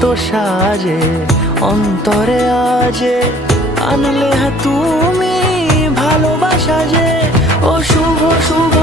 কত সাজে অন্তরে আজে আনলে তুমি ভালোবাসা যে। ও শুভ শুভ